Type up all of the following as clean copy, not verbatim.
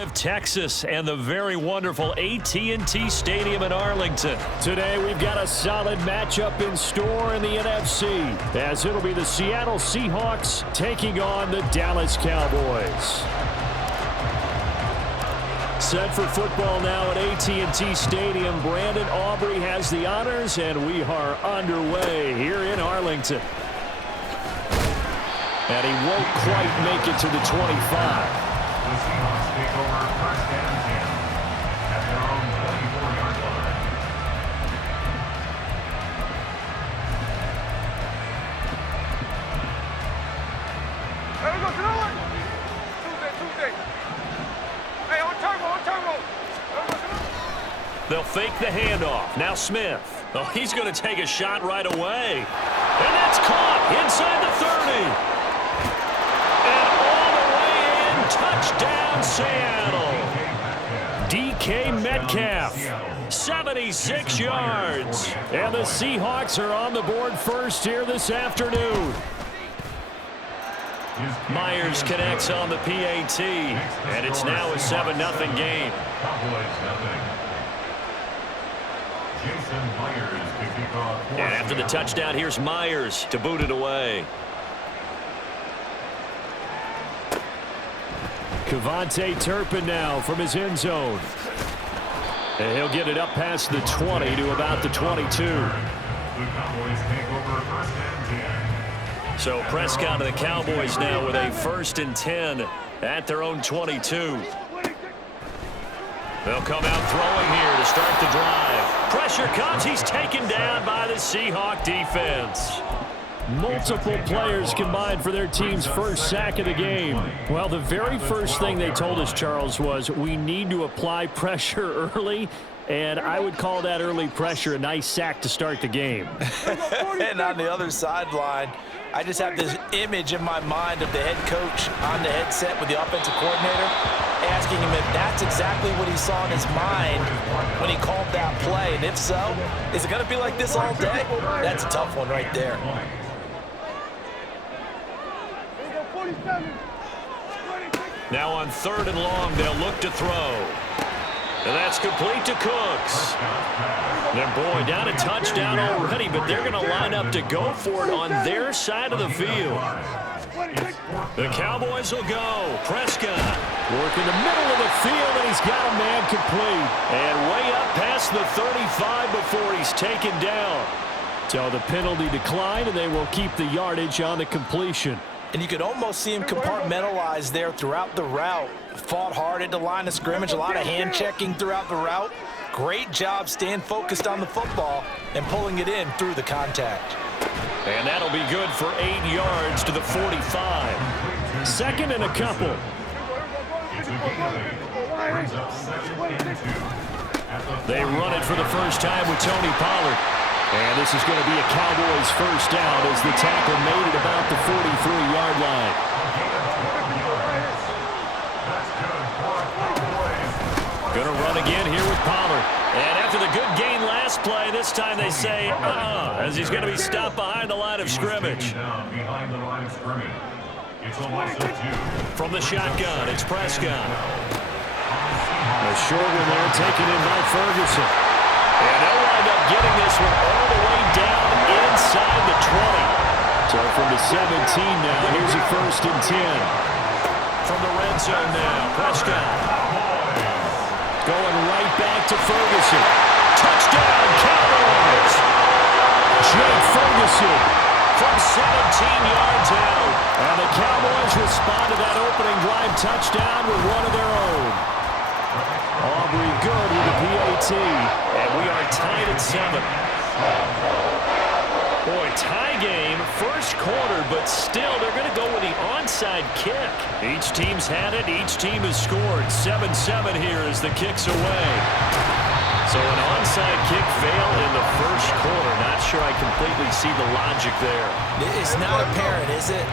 Of Texas and the very wonderful AT&T Stadium in Arlington. Today we've got a solid matchup in store in the NFC, as it'll be the Seattle Seahawks taking on the Dallas Cowboys. Set for football now at AT&T Stadium. Brandon Aubrey has the honors, and we are underway here in Arlington. And he won't quite make it to the 25. The Seahawks take over first and 10 at their own 24-yard line. Hey, we go to the one. Tuesday. Hey, on turbo. They'll fake the handoff. Now Smith. Oh, he's going to take a shot right away. And that's caught inside the 30. Touchdown, Seattle. DK Metcalf, 76 yards. And the Seahawks are on the board first here this afternoon. Myers connects on the PAT, and it's now a 7-0 game. And after the touchdown, here's Myers to boot it away. Kevontae Turpin now from his end zone. And he'll get it up past the 20 to about the 22. The Cowboys take over first and 10. So Prescott and the Cowboys now with a 1st and 10 at their own 22. They'll come out throwing here to start the drive. Pressure comes. He's taken down by the Seahawk defense. Multiple players combined for their team's first sack of the game. Well, the very first thing they told us, Charles, was we need to apply pressure early, and I would call that early pressure a nice sack to start the game. And on the other sideline, I just have this image in my mind of the head coach on the headset with the offensive coordinator asking him if that's exactly what he saw in his mind when he called that play. And if so, is it going to be like this all day? That's a tough one right there. Now on 3rd and long, they'll look to throw. And that's complete to Cooks. And boy, down a touchdown already, but they're going to line up to go for it on their side of the field. The Cowboys will go. Prescott. Work in the middle of the field, and he's got a man complete. And way up past the 35 before he's taken down. So the penalty declined, and they will keep the yardage on the completion. And you could almost see him compartmentalize there throughout the route. Fought hard at the line of scrimmage, a lot of hand checking throughout the route. Great job staying focused on the football and pulling it in through the contact. And that'll be good for 8 yards to the 45. 2nd and a couple. They run it for the first time with Tony Pollard. And this is going to be a Cowboys first down as the tackle made it about the 43-yard line. Going to run again here with Pollard. And after the good gain last play, this time they say, as he's going to be stopped behind the line of scrimmage. From the shotgun, it's Prescott. A short one there taken in by Ferguson. And they'll wind up getting this one all the way down inside the 20. So from the 17 now, here's a 1st and 10. From the red zone now, Prescott. Going right back to Ferguson. Touchdown, Cowboys! Jake Ferguson. From 17 yards out. And the Cowboys respond to that opening drive touchdown with one of their own. Aubrey good with the PAT. And we are tied at 7. Boy, tie game, first quarter, but still they're going to go with the onside kick. Each team's had it. Each team has scored. 7-7 here as the kick's away. So an onside kick failed in the first quarter. Not sure I completely see the logic there. It's not apparent, is it?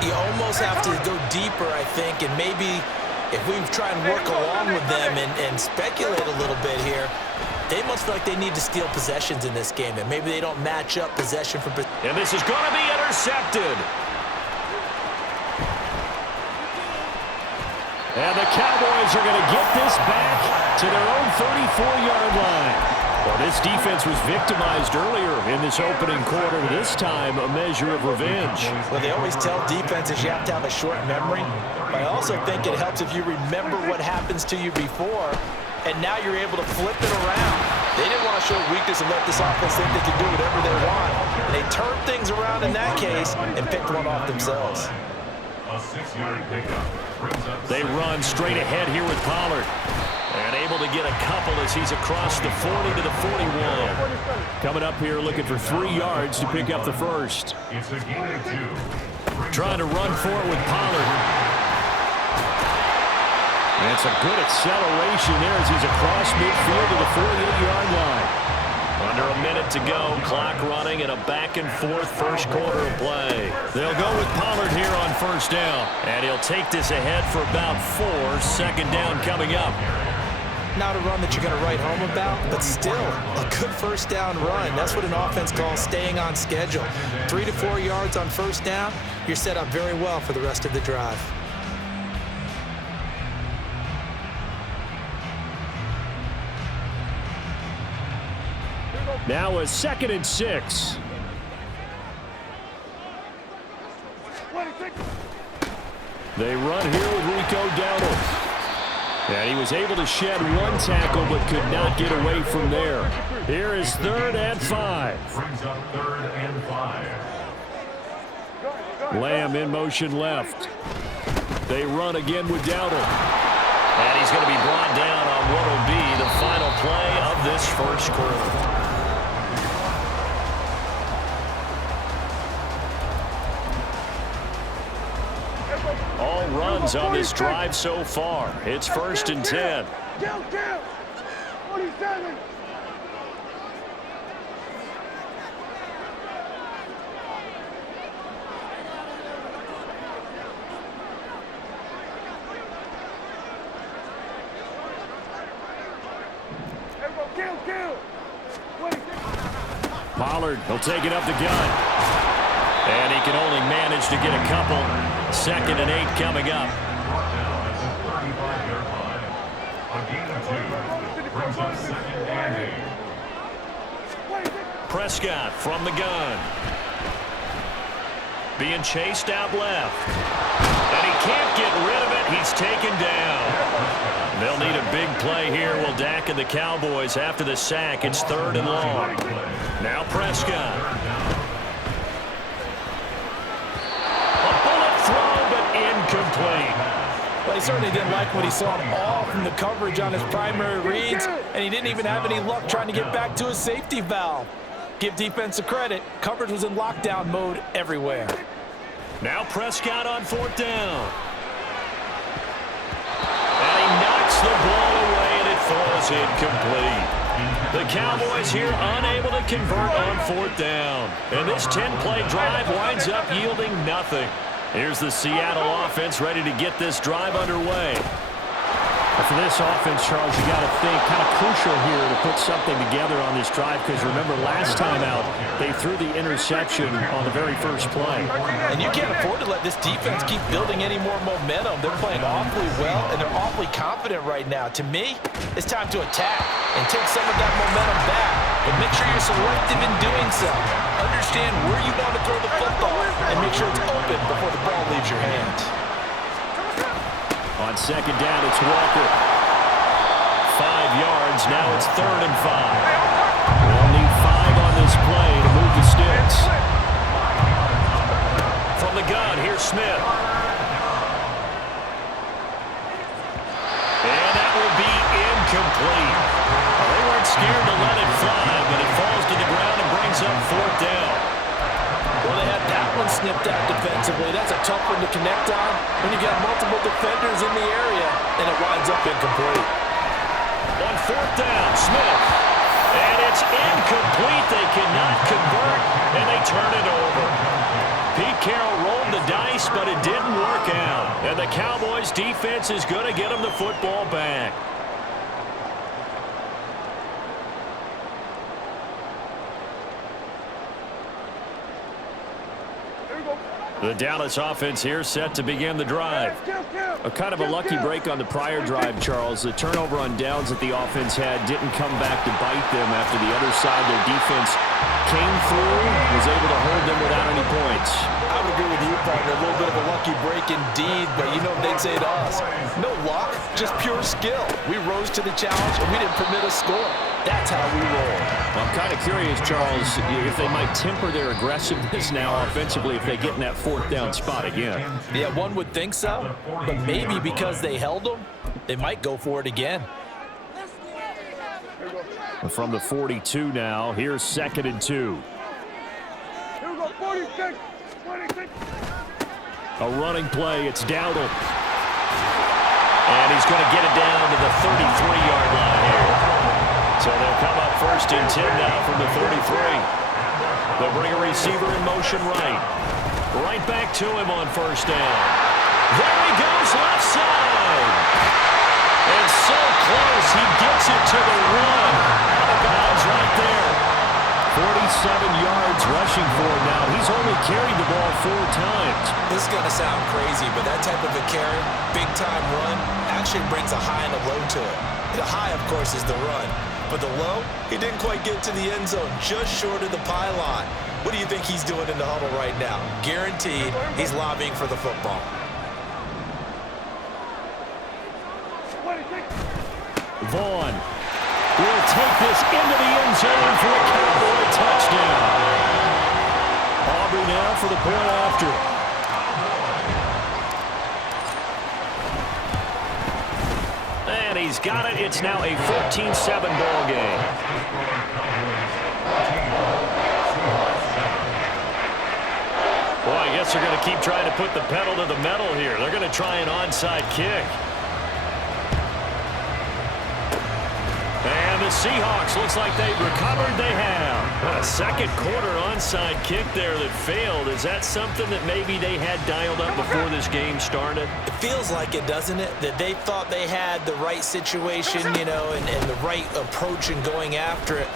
You almost have to go deeper, I think, and maybe if we try and work along with them and speculate a little bit here, they must feel like they need to steal possessions in this game, and maybe they don't match up possession for possession. And this is going to be intercepted. And the Cowboys Cowboys are going to get this back to their own 34-yard line. Well, this defense was victimized earlier in this opening quarter. This time, a measure of revenge. Well, they always tell defenses you have to have a short memory, but I also think it helps if you remember what happens to you before, and now you're able to flip it around. They didn't want to show weakness and let this offense think they could do whatever they want. And they turned things around in that case and picked one off themselves. A 6-yard pickup brings up They run straight ahead here with Pollard. And able to get a couple as he's across the 40 to the 41. Coming up here looking for 3 yards to pick up the first. It's a gain of 2. Trying to run for it with Pollard. And it's a good acceleration there as he's across midfield to the 48-yard line. Under a minute to go, clock running and a back-and-forth first quarter of play. They'll go with Pollard here on first down. And he'll take this ahead for about 4. Second down coming up. Not a run that you're going to write home about, but still a good first down run. That's what an offense calls staying on schedule. 3 to 4 yards on first down, you're set up very well for the rest of the drive. Now a 2nd and 6. They run here with Rico Dowdle. And he was able to shed 1 tackle but could not get away from there. Here is 3rd and 5. Brings up 3rd and 5. Lamb in motion left. They run again with Dowdle. And he's going to be brought down on what will be the final play of this first quarter. All runs on this drive so far. It's 1st and 10. Down, 47. Pollard, he'll take it up the gun. And he can only manage to get a couple. 2nd and 8 coming up. Brought down at the 35-yard line. A gain of 2. Brings up 2nd and 8. Prescott from the gun. Being chased out left. And he can't get rid of it. He's taken down. They'll need a big play here. Will Dak and the Cowboys after the sack. It's 3rd and long. Now Prescott. A bullet throw, but incomplete. Well, he certainly didn't like what he saw all from the coverage on his primary reads, and he didn't even have any luck trying to get back to his safety valve. Give defense a credit. Coverage was in lockdown mode everywhere. Now Prescott on 4th down. And he knocks the ball away, and it falls incomplete. The Cowboys here unable to convert on 4th down. And this 10-play drive winds up yielding nothing. Here's the Seattle offense ready to get this drive underway. For this offense, Charles, you got to think kind of crucial here to put something together on this drive because remember last time out they threw the interception on the very first play. And you can't afford to let this defense keep building any more momentum. They're playing awfully well and they're awfully confident right now. To me, it's time to attack and take some of that momentum back. But make sure you're selective in doing so. Understand where you want to throw the football and make sure it's open before the ball leaves your hands. On 2nd down, it's Walker. 5 yards. Now it's 3rd and 5. They'll need 5 on this play to move the sticks. From the gun, here's Smith. And that will be incomplete. Well, they weren't scared to let it fly, but it falls to the ground and brings up 4th down. Well, they had that one snipped out defensively. That's a tough one to connect on when you got multiple defenders in the area, and it winds up incomplete. On 4th down, Smith. And it's incomplete. They cannot convert, and they turn it over. Pete Carroll rolled the dice, but it didn't work out. And the Cowboys' defense is going to get them the football back. The Dallas offense here set to begin the drive. A kind of a lucky break on the prior drive, Charles. The turnover on downs that the offense had didn't come back to bite them after the other side. Their defense came through, was able to hold them without any points. I would agree with you, partner. A little bit of a lucky break indeed, but you know what they'd say to us? No luck, just pure skill. We rose to the challenge, and we didn't permit a score. That's how we roll. Well, I'm kind of curious, Charles, if they might temper their aggressiveness now offensively if they get in that fourth down spot again. Yeah, one would think so, but maybe because they held them, they might go for it again. From the 42 now, here's 2nd and 2. Here we go, 46, 26. A running play, it's Dowdle. And he's going to get it down to the 33-yard line here. So they'll come up 1st and 10 now from the 33. They'll bring a receiver in motion right. Right back to him on 1st down. There he goes, left side. And so close, he gets it to the run. Out of bounds right there. 47 yards rushing for him now. He's only carried the ball 4 times. This is going to sound crazy, but that type of a carry, big-time run, actually brings a high and a low to it. The high, of course, is the run. But the low, he didn't quite get to the end zone, just short of the pylon. What do you think he's doing in the huddle right now? Guaranteed he's lobbying for the football. Vaughn will take this into the end zone for a Cowboy touchdown. Aubrey now for the point after. And he's got it. It's now a 14-7 ball game. Well, I guess they're going to keep trying to put the pedal to the metal here. They're going to try an onside kick. And the Seahawks, looks like they've recovered. They have. A second quarter onside kick there that failed. Is that something that maybe they had dialed up before this game started? It feels like it, doesn't it? That they thought they had the right situation, you know, and the right approach in going after it.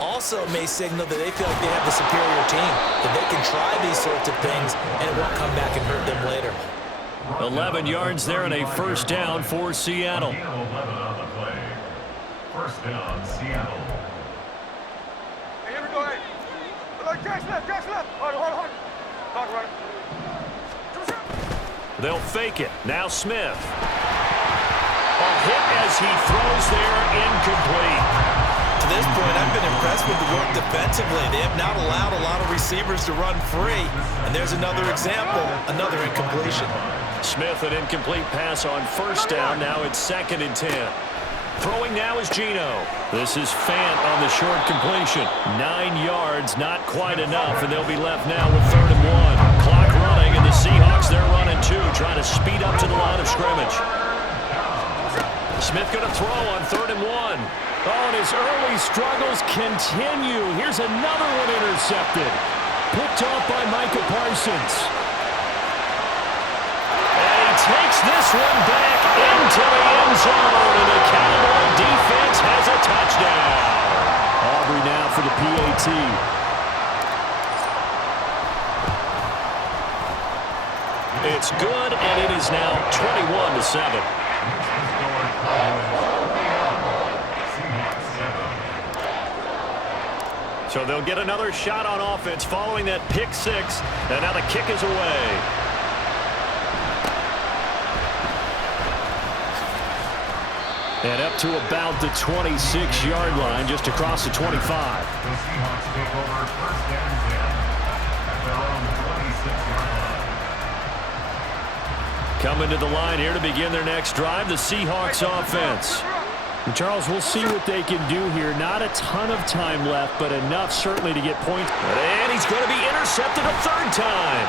Also may signal that they feel like they have the superior team, that they can try these sorts of things, and it won't come back and hurt them later. 11 yards there and a 1st down for Seattle. 1st down, Seattle. Hey, here we go, hey. Look, Jack's left. Hold on. Talk about it. They'll fake it. Now Smith. A hit as he throws there, incomplete. To this point, I've been impressed with the work defensively. They have not allowed a lot of receivers to run free. And there's another example, another incompletion. Smith, an incomplete pass on 1st down. Now it's 2nd and 10. Throwing now is Geno. This is Fant on the short completion. 9 yards, not quite enough, and they'll be left now with 3rd and 1. Clock running, and the Seahawks, they're running 2, trying to speed up to the line of scrimmage. Smith going to throw on 3rd and 1. Oh, and his early struggles continue. Here's another one intercepted. Picked off by Micah Parsons. Takes this one back into the end zone, and the Cowboy defense has a touchdown. Aubrey now for the PAT. It's good, and it is now 21-7. So they'll get another shot on offense following that pick 6, and now the kick is away. And up to about the 26-yard line, just across the 25. The Seahawks take over 1st and 10 at their own 26-yard line. Coming to the line here to begin their next drive, the Seahawks offense. And Charles, we'll see what they can do here. Not a ton of time left, but enough certainly to get points. And he's going to be intercepted a 3rd time.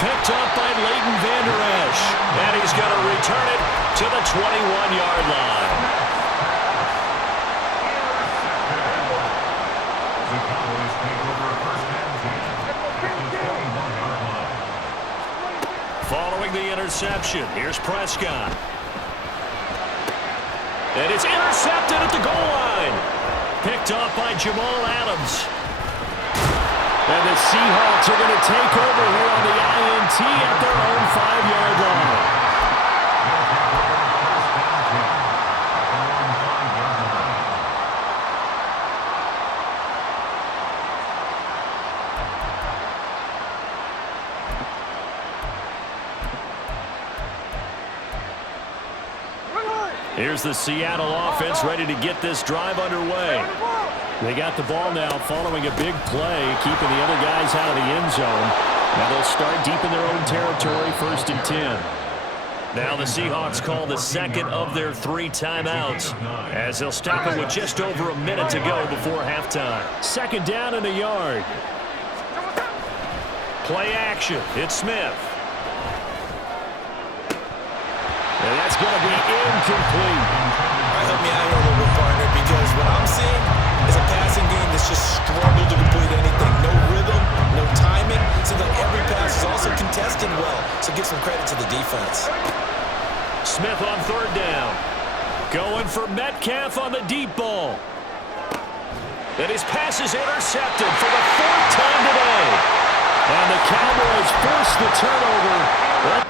Picked up by Leighton Vander Esch. And he's going to return it to the 21-yard line. The Cowboys take over 1st and 10 at the 21-yard line. Following the interception, here's Prescott. And it's intercepted at the goal line. Picked up by Jamal Adams. And the Seahawks are going to take over here on the INT at their own 5-yard line. Here's the Seattle offense ready to get this drive underway. They got the ball now following a big play, keeping the other guys out of the end zone. Now they'll start deep in their own territory, 1st and 10. Now the Seahawks call the second of their 3 timeouts as they'll stop it with just over a minute to go before halftime. 2nd down and a yard. Play action. It's Smith. And that's going to be incomplete. All right, help me out here a little bit, partner, because what I'm seeing is a passing game that's just struggled to complete anything. No rhythm, no timing. Seems like every pass is also contested well, so give some credit to the defense. Smith on 3rd down. Going for Metcalf on the deep ball. And his pass is intercepted for the 4th time today. And the Cowboys force the turnover.